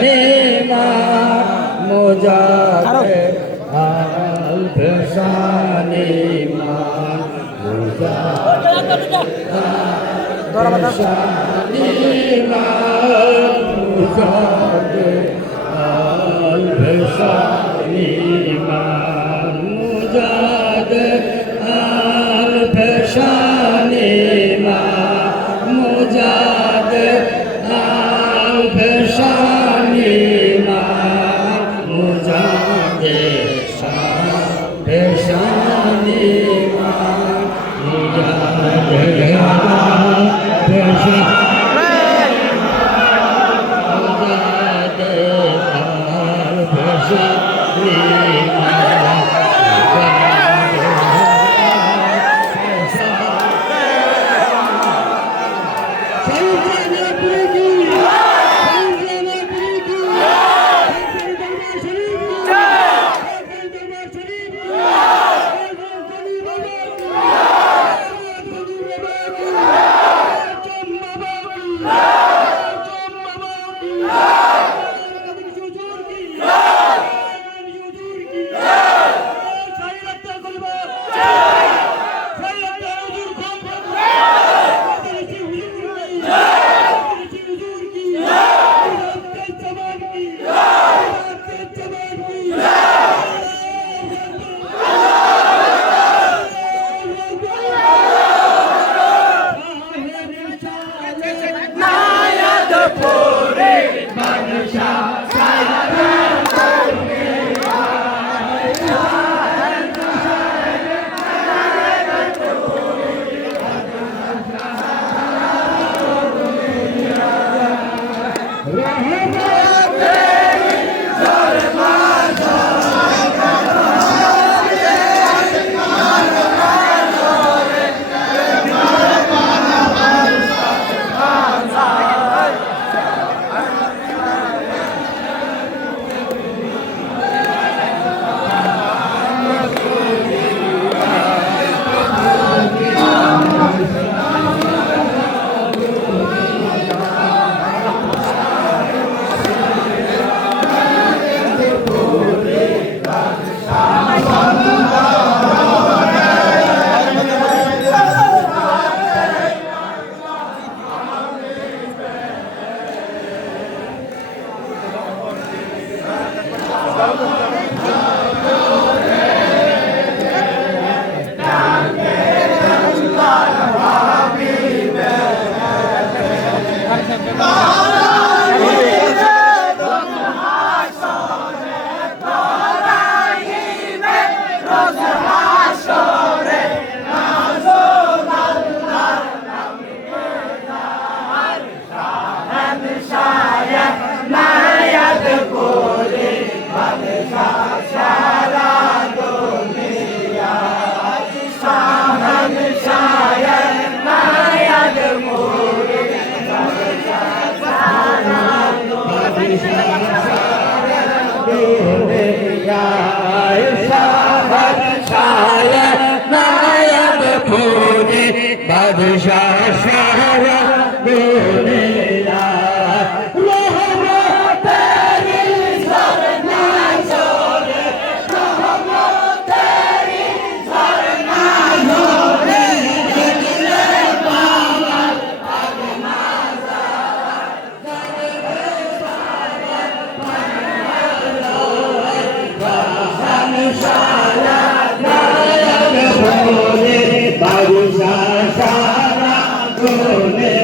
नीला मोजा अलफसानी मान मोजा अलफसानी मान मोजा 감사합니다. Oh, man.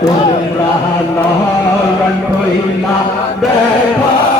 তোমরা নয়ন হইলা দেখা